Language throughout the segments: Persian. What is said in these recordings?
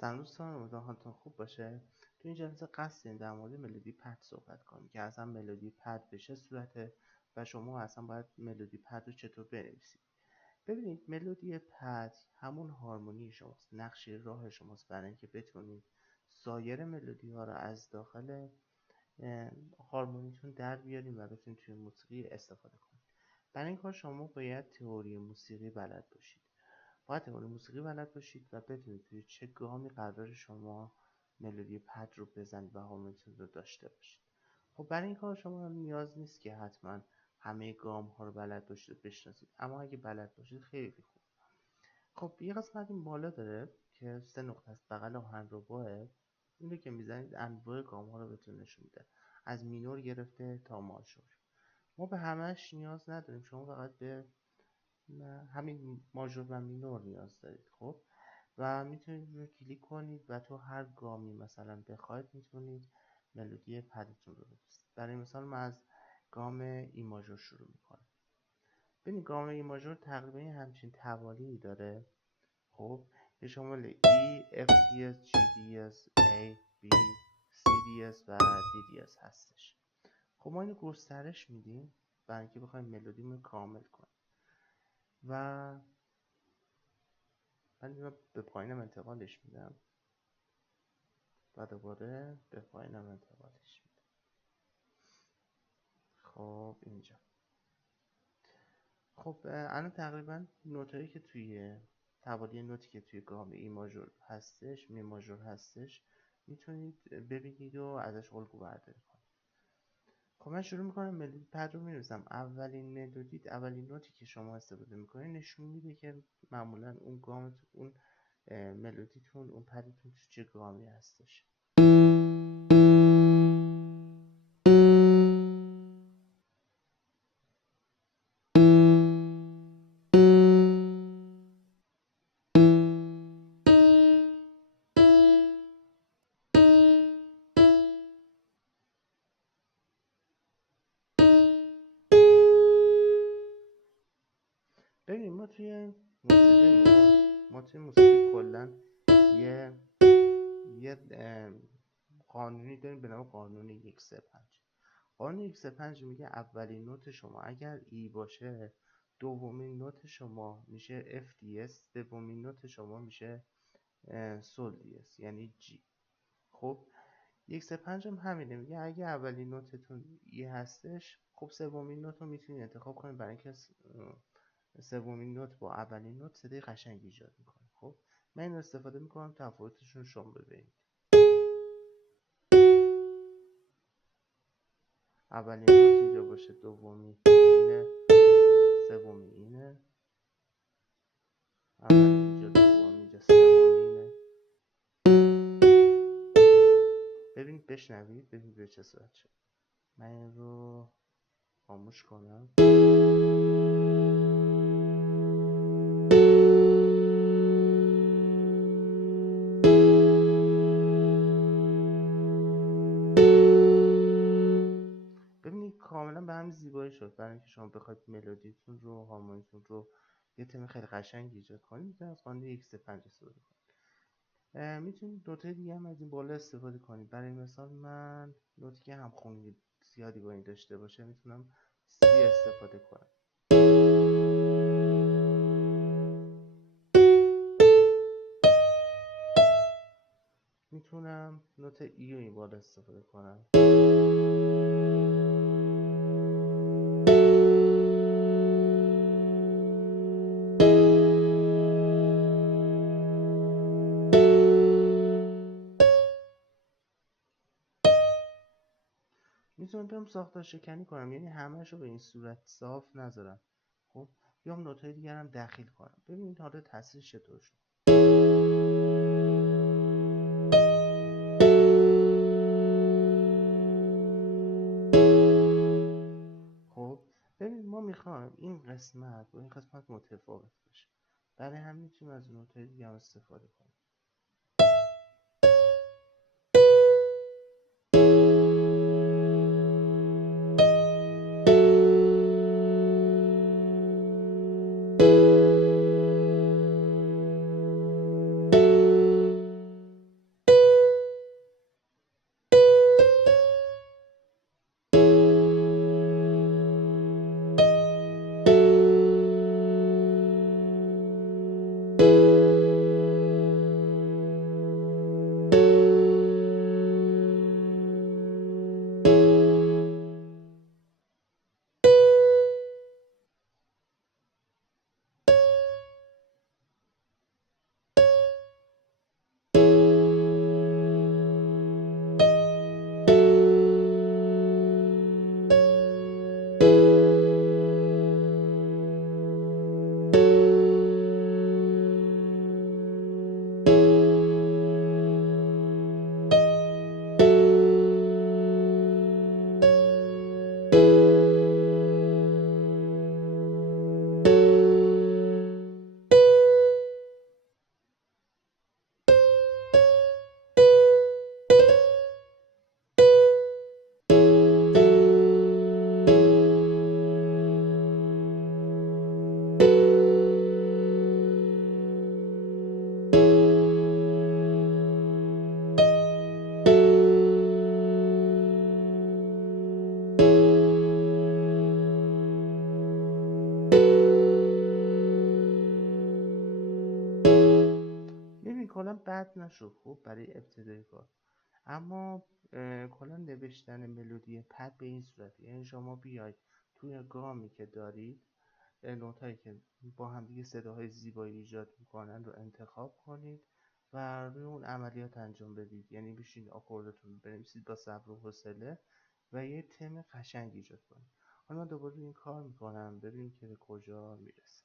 سلام دوستان، امیدوارم حالتون خوب باشه. تو این جلسه قصد داریم در مورد ملودی پد صحبت کنیم که اصلا ملودی پد به چه صورته و شما اصلا باید ملودی پد رو چطور بنویسید. ببینید، ملودی پد همون هارمونی شماست، نقشه راه شماست برای اینکه بتونید سایر ملودی ها رو از داخل هارمونیتون در بیاریم و بتونید توی موسیقی استفاده کنید. برای این کار شما باید تئوری موسیقی بلد باشید. باید تئوری موسیقی بلد باشید و بدونید توی چه گامی قرار شما ملودی پد رو بزنید و هارمونیتون رو داشته باشید. خب برای این کار شما نیاز نیست که حتما همه گام ها رو بلد باشید و بشناسید، اما اگه بلد باشید خیلی خوب. خب یه قسمت این بالا داره که 3 نقطه است، بغل آهنرباه. این رو که میزنید انواع گام ها رو بهتون نشون میده، از مینور گرفته تا ماژور. ما به همش نیاز نداریم، شما فقط به همین ماژور و مینور نیاز دارید. خب و میتونید روی کلیک کنید و تو هر گامی مثلا بخواید میتونید ملودی پدتون رو بنویسید. برای مثال من از گام ای ماژور شروع میکنم. ببینید گام ای ماژور تقریبا همچین توالی داره. خب به شمال E, F دیез, G دیез, A, B, C دیез و D دیез هستش. خب ما اینو گسترش میدیم برای اینکه بخوایم ملودیمون کامل کنیم و من اینو به پایینم انتقالش میدم و دوباره به پایینم انتقالش میدم. خب اینجا. خب الان تقریبا نوتایی که توی توالی نوتی که توی گام ای ماژور هستش، می ماژور هستش، میتونید ببینید و ازش الگو برداری کنید. خب من شروع میکنم ملودی پد رو مینویسم. اولین ملودی، اولین نوتی که شما استفاده میکنید نشون میده که معمولا اون گامتون، اون ملودیتون، اون پدتون تو چه گامی هستش. ببینید ما توی موسیقی کلا یه قانونی داریم به نام قانون 135. قانون 135 میگه اولین نوت شما اگر ای باشه، دومین نوت شما میشه اف دیез، سومین نوت شما میشه سول دیез یعنی جی. خب 135 هم همینه، میگه اگه اولین نوتتون ای هستش، خب سومین نوت رو میتونید انتخاب کنید برای اینکه سومین نوت با اولین نوت صدای قشنگی ایجاد میکنه. خب من این استفاده میکنم تفاوتشون شما ببینید. اولین نوت اینجا باشه، دومی اینه، سومی اینه، اولی اینجا، دومی اینجا، سومی اینه. ببینید، بشنوید، ببینید به چه صورت شد. من این رو خاموش کنم. ببینید کاملا به همین زیبایی شد. برای اینکه شما بخواید ملودیتون رو، هارمونیتون رو یه تم خیلی قشنگ ایجاد کنید، میتونید از قانون 135 استفاده کنید. میتونید نوت‌های دیگه هم از این بالا استفاده کنید. برای مثال من نوتی که همخوانی زیادی با این داشته باشه میتونم سی استفاده کنم. میتونم نوت ای رو این بالا استفاده کنم. میتونم بیام ساختار شکنی کنم، یعنی همه‌شو به این صورت صاف نذارم. خب بیام نوت‌های دیگر هم دخیل کنم. ببینید حالا تاثیر چطور شد. خب ببینید ما میخوایم این قسمت با این قسمت متفاوت باشه، برای همین میتونیم از نوت‌های دیگه هم استفاده کنیم. کلا بد نشد خب برای ابتدای کار. اما کلا نوشتن ملودی پد به این صورت، یعنی شما بیاید توی گامی که دارید نوتایی که با هم دیگه صداهای زیبایی ایجاد میکنن رو انتخاب کنید و روی اون عملیات انجام بدید. یعنی بشین آکوردتون رو بنویسید با صبر و حوصله و یه تم قشنگ ایجاد کنید. حالا من دوباره این کار میکنم ببینیم که به کجا میرسه.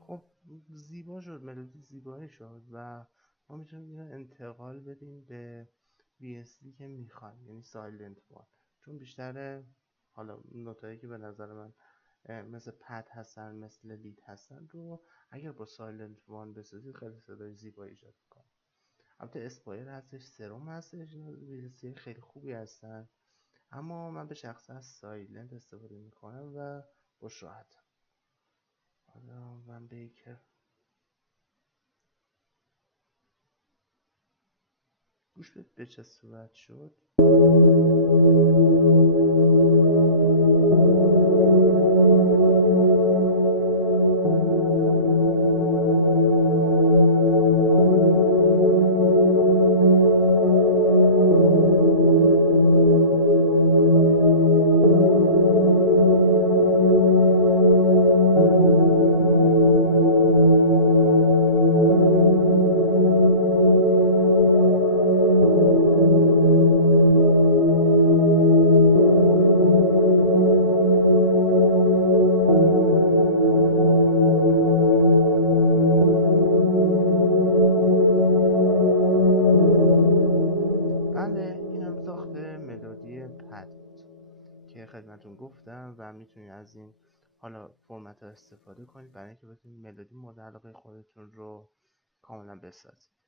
خب زیبا شد، ملودی زیبایی شد و ما میتونیم اینو انتقال بدیم به VST که میخوایم، یعنی سایلنت وان. چون بیشتر حالا نوتایی که به نظر من مثل پد هستن، مثل لید هستن رو اگر با سایلنت وان بسازید خیلی صدای زیبایی ایجاد میکنه. البته اسپایر هستش، سرم هستش، VST خیلی خوبی هستن، اما من به شخص از سایلنت استفاده میکنم و باش راحتم. حالا من بیکر گوش بدید به چه صورت شد. بله، این هم ساخت ملودی پد بود که خدمتون گفتم و میتونید از این حالا فرمت ها استفاده کنید برای اینکه بتونید ملودی مورد علاقه خودتون رو کاملا بسازید.